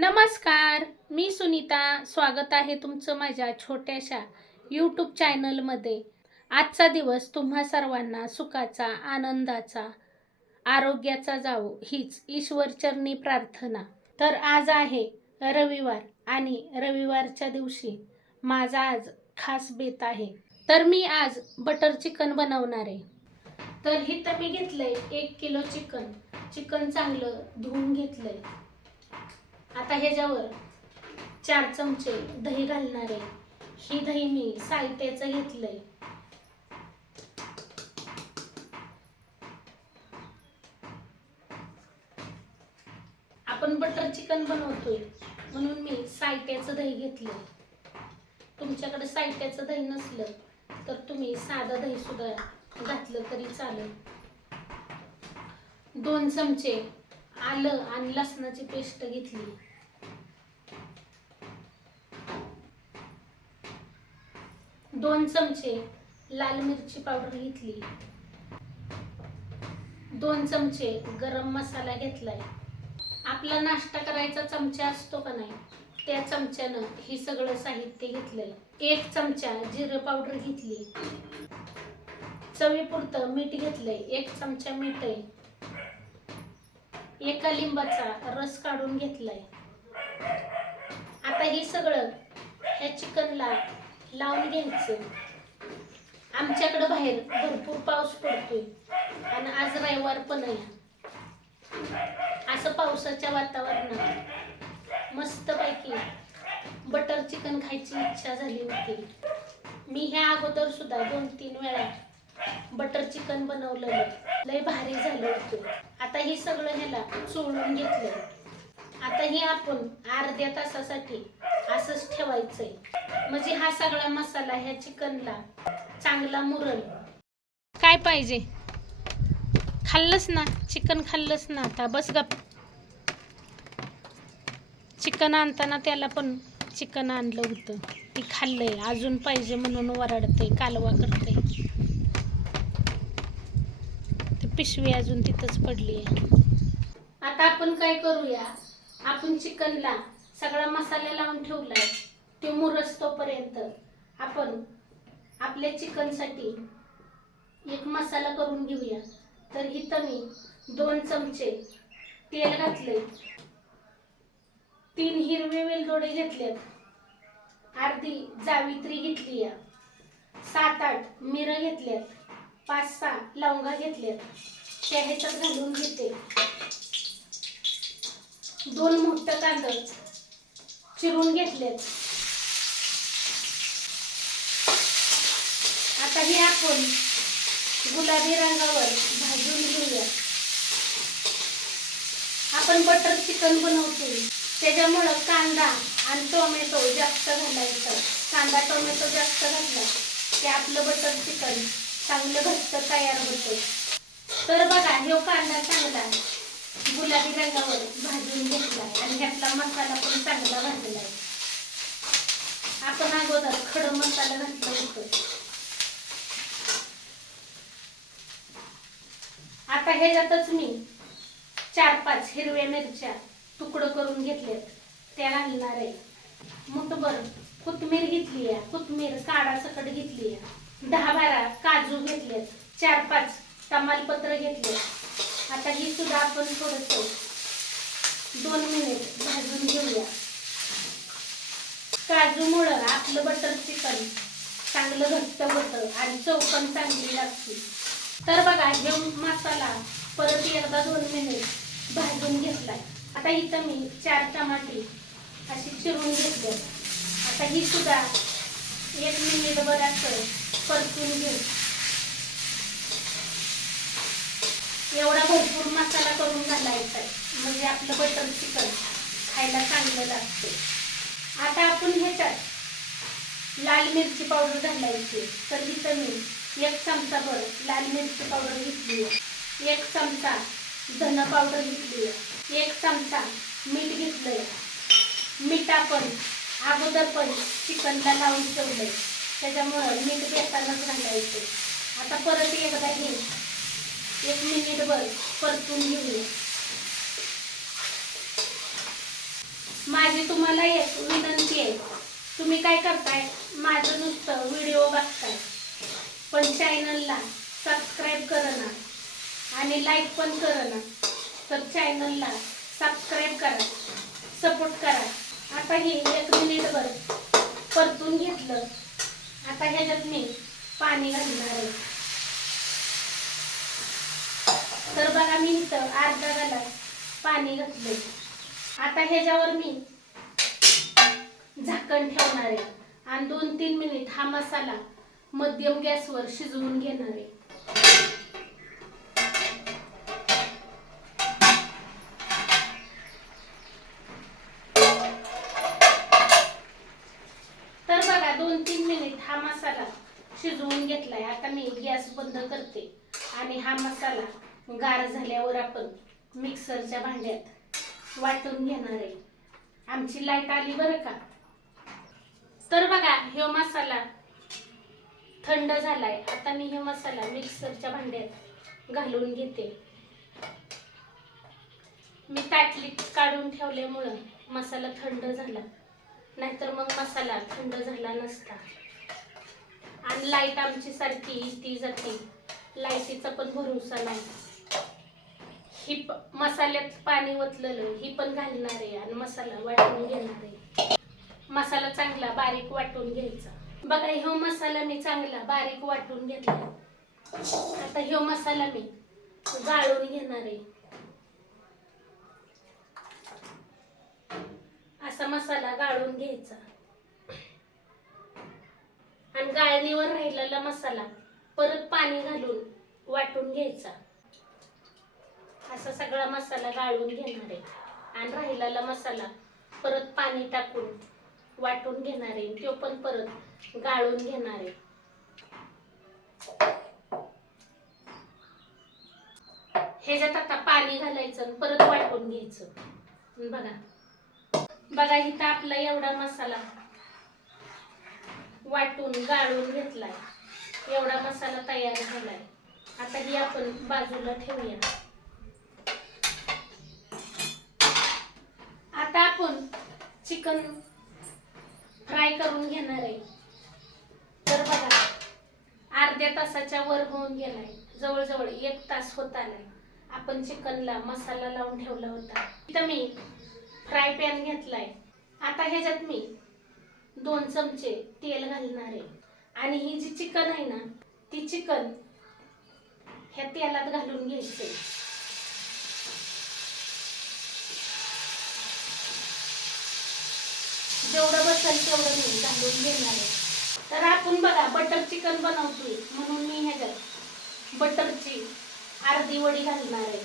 नमस्कार मी सुनीता. स्वागत आहे तुमचं माझ्या छोट्याशा यूट्यूब चॅनलमध्ये आजचा दिवस तुम्हा सर्वांना सुखाचा आनंदाचा आरोग्याचा जावो हीच ईश्वरचरणी प्रार्थना. तर आज आहे रविवार आणि रविवारच्या दिवशी माझा आज खास बेत आहे. तर मी आज बटर चिकन बनवणार आहे. तर इथं मी घेतलंय एक किलो चिकन. चिकन चांगलं धुवून घेतलंय. आता ह्याच्यावर चार चमचे दही घालणार आहे. ही दही मी साहित्याचं घेतलंय. आपण बटर चिकन बनवतोय म्हणून मी साहित्याचं दही घेतलंय. तुमच्याकडे साहित्याचं दही नसलं तर तुम्ही साधं दही सुद्धा घातलं तरी चालेल. दोन चमचे आलं आणि लसणाची पेस्ट घेतली. दोन चमचे लाल मिरची पावडर घेतली. दोन चमचे गरम मसाला घेतलाय. आपला नाश्ता करायचा चमचा असतो का नाही त्या चमच्यानं हे सगळं साहित्य घेतलंय. एक चमचा जिरं पावडर घेतली. चवीपुरतं मीठ घेतलंय. एक चमचा मीठ आहे. एका लिंबाचा रस काढून घेतलाय. आता हे सगळं ह्या चिकनला लावून घ्यायचं. आमच्याकडं बाहेर भरपूर पाऊस पडतोय आणि आज रविवार पण आहे. असं पावसाच्या वातावरणात मस्तपैकी बटर चिकन खायची इच्छा झाली होती. मी ह्या अगोदर सुद्धा दोन तीन वेळा बटर चिकन बनवलेलं लय भारी झालं होतं. आता हे सगळं ह्याला चोळून घेतलं आता हे आपण अर्ध्या तासासाठी असंच ठेवायचंय. म्हणजे हा सगळा मसाला ह्या चिकनला चांगला मुरल. काय पाहिजे? खाल्लंच ना? चिकन खाल्लंच ना? आता बस गप. चिकन आणताना त्याला पण चिकन आणलं होतं. ती खाल्लंय. अजून पाहिजे म्हणून वराडते कालवा करते ती पिशवी अजून तिथंच पडली आहे आता आपण काय करूया? आपण चिकनला सगळा मसाला लावून ठेवलाय. ते मुरसतोपर्यंत आपण आपल्या चिकनसाठी एक मसाला करून घेऊया. तर इथं मी दोन चमचे तेल घातले तीन हिरवे वेलदोडे घेतलेत. अर्धी जावित्री घेतली या सात आठ मिरं घेतल्यात. पाच सहा लवंगा घेतल्यात. त्या ह्याच्यात घालून घेते. दोन मोठं कांदा चिरून घेतलेत. आता हे आपण गुलाबी रंगावर भाजून घेऊया. आपण बटर चिकन बनवतो त्याच्यामुळं कांदा आणि टोमॅटो जास्त घालायचं. कांदा टोमॅटो जास्त घातला की आपलं बटर चिकन चांगलं घट्ट तयार होतं. तर बघा हे कांदा चांगला गुलाबी रंगावर भाजून घेतलाय आणि ह्यातला मसाला पण चांगला भाजलाय. आपण अगोदर खडं मसाला घातला होतो. आता ह्याच्यातच मी चार पाच हिरव्या मिरच्या तुकडं करून घेतल्यात. त्या घालणार आहे. मुठभर कोथमीर घेतली आहे. कोथमीर काढा सकट घेतली आहे. दहा बारा काजू घेतलेत. चार पाच तमालपत्र घेतले आता ही सुद्धा आपण थोडस दोन मिनिट भाजून घेऊया. काजूमुळं आपलं बटर चिकन चांगलं घट्ट होतं आणि चव पण चांगली लागते. तर बघा हे मसाला परत एकदा दोन मिनिट भाजून घेतलाय. आता इथं मी चार टमाटे अशी चिरून घेतले. आता ही सुद्धा एक मिनिट वर परतून घेऊ. एवढा भरपूर मसाला करून घालायचा म्हणजे आपलं बटर चिकन खायला चांगलं लागते आता आपण ह्याच्यात लाल मिरची पावडर घालायची. तर इथं मी एक चमचा भर लाल मिरची पावडर घेतली आहे. एक चमचा धन पावडर घेतली आहे. एक चमचा मीठ घेतलंय मीठ आपण अगोदर पण चिकनला लावून ठेवलंय. त्याच्यामुळं मीठ घेतानाच घालायचं. आता परत एकदा हे एक मिनिटभर परतून घेऊया. माझी तुम्हाला एक विनंती आहे. तुम्ही काय करताय? माझं नुसतं व्हिडिओ बघताय. पण चॅनलला सबस्क्राईब करणं आणि लाईक पण करणं तर चॅनलला सबस्क्राईब करा सपोर्ट करा. आता हे एक मिनिटभर परतून घेतलं. आता ह्याच्यात मी पाणी घालणार आहे. तर बघा मी इथं अर्धा ग्लास पाणी घातले आता ह्याच्यावर मी झाकण ठेवणार आहे. आणि दोन तीन मिनिट हा मसाला मध्यम गॅसवर शिजवून घेणार आहे. तर बघा दोन तीन मिनिट हा मसाला शिजवून घेतलाय. आता मी गॅस बंद करते आणि हा मसाला गार झाल्यावर आपण मिक्सरच्या भांड्यात वाटून घेणार आहे. आमची लाइट आली बरं का? तर बघा हे मसाला थंड झालाय. आता मी हे मसाला मिक्सरच्या भांड्यात घालून घेते. मी ताटलीत काढून ठेवल्यामुळं मसाला थंड झाला. नाहीतर मग मसाला थंड झाला नसता. आणि लाइट आमची सारखी ती जाते. लाईटीचा पण भरोसा नाही. ही मसाल्यात पाणी ओतलेलं ही पण घालणार आहे आणि मसाला वाटून घेणार आहे. मसाला चांगला बारीक वाटून घ्यायचा. बघा ह्यो मसाला मी चांगला बारीक वाटून घेतला. आता ह्यो मसाला मी गाळून घेणार आहे. असा मसाला गाळून घ्यायचा. आणि गाळणीवर राहिलेला मसाला परत पाणी घालून वाटून घ्यायचा. असा सगळा मसाला गाळून घेणार आहे. आणि राहिलेला मसाला परत पाणी टाकून वाटून घेणार आहे. तो पण परत गाळून घेणार आहे. ह्याच्यात आता पाणी घालायचं आणि परत वाटून घ्यायचं. बघा. बघा इथं आपला एवढा मसाला वाटून गाळून घेतलाय. एवढा मसाला तयार झालाय. आता ही आपण बाजूला ठेवूया आता आपण चिकन फ्राय करून घेणार आहे. तर बघा अर्ध्या तासाच्या वर होऊन गेलाय. जवळजवळ एक तास होत आलाय. आपण चिकनला मसाला लावून ठेवला होता. इथं मी फ्राय पॅन घेतलाय. आता ह्याच्यात मी दोन चमचे तेल घालणार आहे. आणि ही जी चिकन आहे ना ती चिकन ह्या तेलात घालून घ्यायचे जेवढं बसेल तेवढं मी घालून घेणार आहे. तर आपण बघा बटर चिकन बनवतोय. म्हणून मी ह्याच्यात बटरची अर्धी वडी घालणार आहे.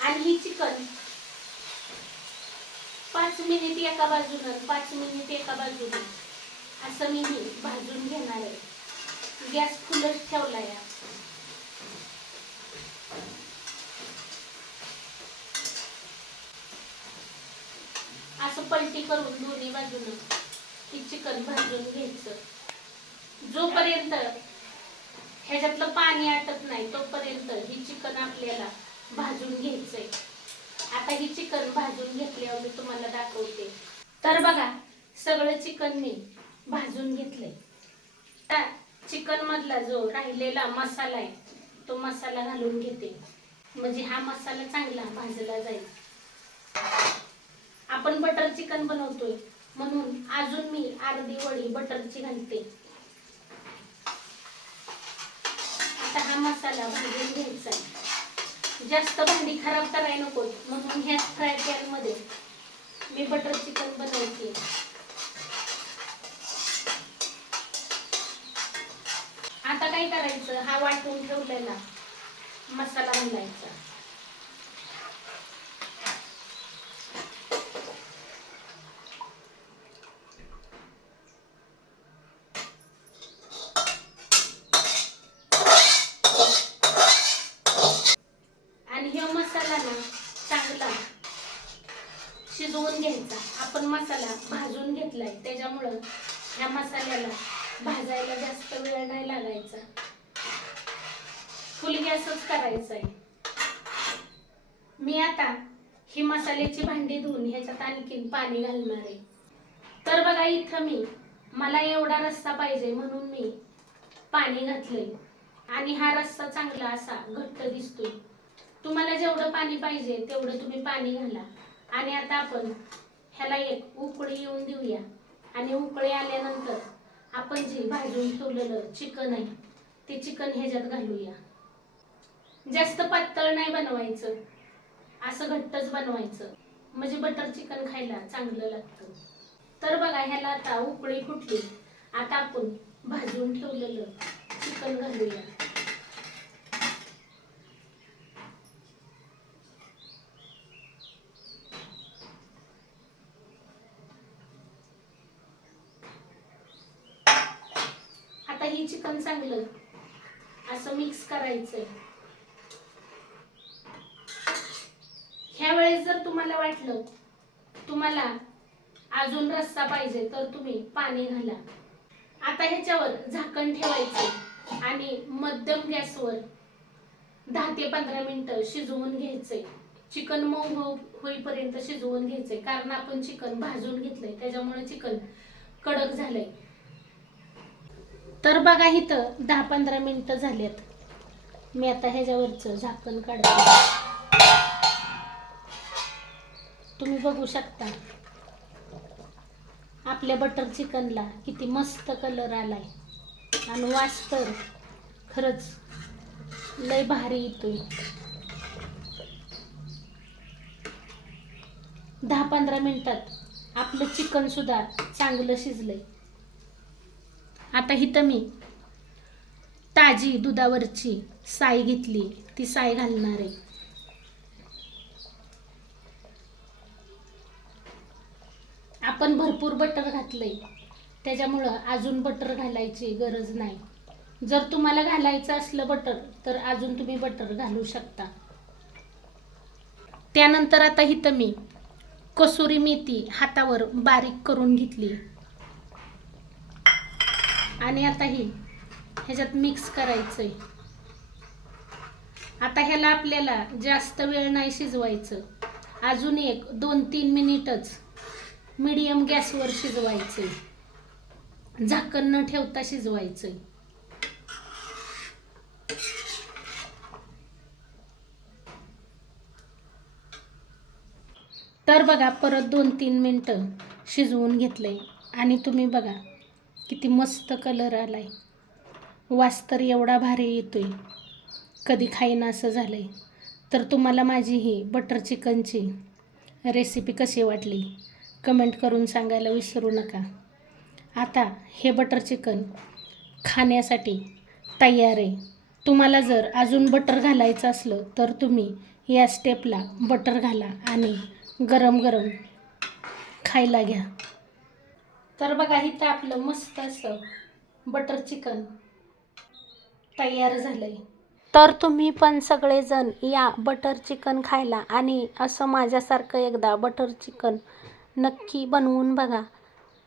आणि ही चिकन पाच मिनिट एका बाजूनं पाच मिनिट एका बाजूनं असं मी भाजून घेणार आहे. गॅस फुलच ठेवला या असं पलटी करून दोन्ही बाजूनं ही चिकन भाजून घ्यायचं. जोपर्यंत ह्याच्यातलं पाणी आटत नाही तोपर्यंत ही चिकन आपल्याला भाजून घ्यायचंय. आता ही चिकन भाजून घेतल्यावर मी तुम्हाला दाखवते. तर बघा सगळं चिकन मी भाजून घेतलंय. चिकन मधला जो राहिलेला मसाला आहे तो मसाला घालून घेते. म्हणजे हा मसाला चांगला भाजला जाईल. आपण बटर चिकन बनवतोय. म्हणून अजून मी अर्धी वडी बटरची घालते. आता हा मसाला भाजून घ्यायचा आहे. जास्त भांडी खराब करायला नको. म्हणून ह्या फ्राय पॅनमध्ये मी बटर चिकन बनवते. आता काय करायचं? हा वाटून ठेवलेला मसाला घालायचा आणि हे मसाला ना चांगला शिजवून घ्यायचा आपण मसाला त्याच्यामुळं ह्या मसाल्याला भाजायला जास्त वेळ नाही लागायचा. फुल गॅसच करायचा आहे. मी आता ही मसाल्याची भांडी धुवून ह्याच्यात आणखीन पाणी घालणार आहे. तर बघा इथं मी मला एवढा रस्सा पाहिजे म्हणून मी पाणी घातलंय. आणि हा रस्सा चांगला असा घट्ट दिसतोय. तुम्हाला जेवढं पाणी पाहिजे तेवढं तुम्ही पाणी घाला. आणि आता आपण ह्याला एक उकळी येऊन देऊया. आणि उकळी आल्यानंतर आपण जे भाजून ठेवलेलं चिकन आहे ते चिकन ह्याच्यात घालूया. जास्त पातळ नाही बनवायचं. असं घट्टच बनवायचं. म्हणजे बटर चिकन खायला चांगलं लागतं. तर बघा ह्याला आता उकळी फुटली आता आपण भाजून ठेवलेलं चिकन घालूया आता ही चिकन चांगलं. असं मिक्स करायचंय. ह्या वेळेस जर तुम्हाला वाटलं तुम्हाला अजून रस्सा पाहिजे तर तुम्ही पाणी घाला. आता ह्याच्यावर झाकण ठेवायचं आणि मध्यम गॅसवर दहा ते पंधरा मिनिटं शिजवून घ्यायचंय. चिकन मऊ हो होईपर्यंत शिजवून घ्यायचंय. कारण आपण चिकन भाजून घेतलंय त्याच्यामुळे चिकन कडक झालंय. तर बघा इथं दहा पंधरा मिनिटं झालेत. मी आता ह्याच्यावरचं झाकण काढते. तुम्ही बघू शकता. आपल्या बटर चिकनला किती मस्त कलर आलाय. आणि वास तर खरंच लय भारी येतोय. दहा पंधरा मिनिटात आपलं चिकन सुद्धा चांगलं शिजलंय. आता हिथं मी ताजी दुधावरची साय घेतली. ती साय घालणार आहे. आपण भरपूर बटर घातलंय. त्याच्यामुळं अजून बटर घालायची गरज नाही. जर तुम्हाला घालायचं असलं बटर तर अजून तुम्ही बटर घालू शकता. त्यानंतर आता हिथं मी कसुरी मेथी हातावर बारीक करून घेतली. आणि आता ही ह्याच्यात मिक्स करायचं आहे आता ह्याला आपल्याला जास्त वेळ नाही शिजवायचं. अजून एक दोन तीन मिनिटच मीडियम गॅसवर शिजवायचं आहे झाकण न ठेवता शिजवायचंय. तर बघा परत दोन तीन मिनटं शिजवून घेतलंय. आणि तुम्ही बघा किती मस्त कलर आला आहे वास तर एवढा भारी येतो आहे कधी खाईन असं झालं आहे तर तुम्हाला माझी ही बटर चिकनची रेसिपी कशी वाटली? कमेंट करून सांगायला विसरू नका. आता हे बटर चिकन खाण्यासाठी तयार आहे. तुम्हाला जर अजून बटर घालायचं असलं तर तुम्ही या स्टेपला बटर घाला आणि गरम गरम खायला घ्या. तर बघा इथं आपलं मस्त असं बटर चिकन तयार झालंय. तर तुम्ही पण सगळेजण या बटर चिकन खायला आणि असं माझ्यासारखं एकदा बटर चिकन नक्की बनवून बघा.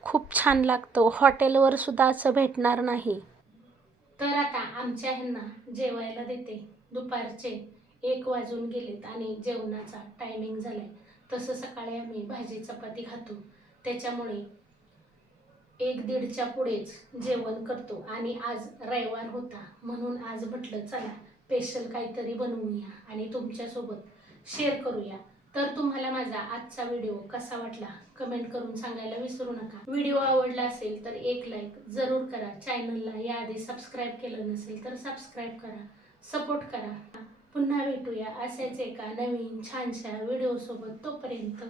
खूप छान लागतं. हॉटेलवर सुद्धा असं भेटणार नाही. तर आता आमच्या ह्यांना जेवायला देते. दुपारचे एक वाजून गेलेत आणि जेवणाचा टायमिंग झालाय. तसं सकाळी आम्ही भाजी चपाती खातो. त्याच्यामुळे एक दीडच्या पुढेच जेवण करतो. आणि आज रविवार होता. म्हणून आज म्हटलं चला स्पेशल काहीतरी बनवूया आणि तुमच्यासोबत शेअर करूया. तर तुम्हाला माझा आजचा व्हिडिओ कसा वाटला? कमेंट करून सांगायला विसरू नका. व्हिडिओ आवडला असेल तर एक लाईक जरूर करा. चॅनलला याआधी सबस्क्राईब केलं नसेल तर सबस्क्राईब करा. सपोर्ट करा. पुन्हा भेटूया असेच एका नवीन छानशा व्हिडिओसोबत तोपर्यंत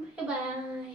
बाय बाय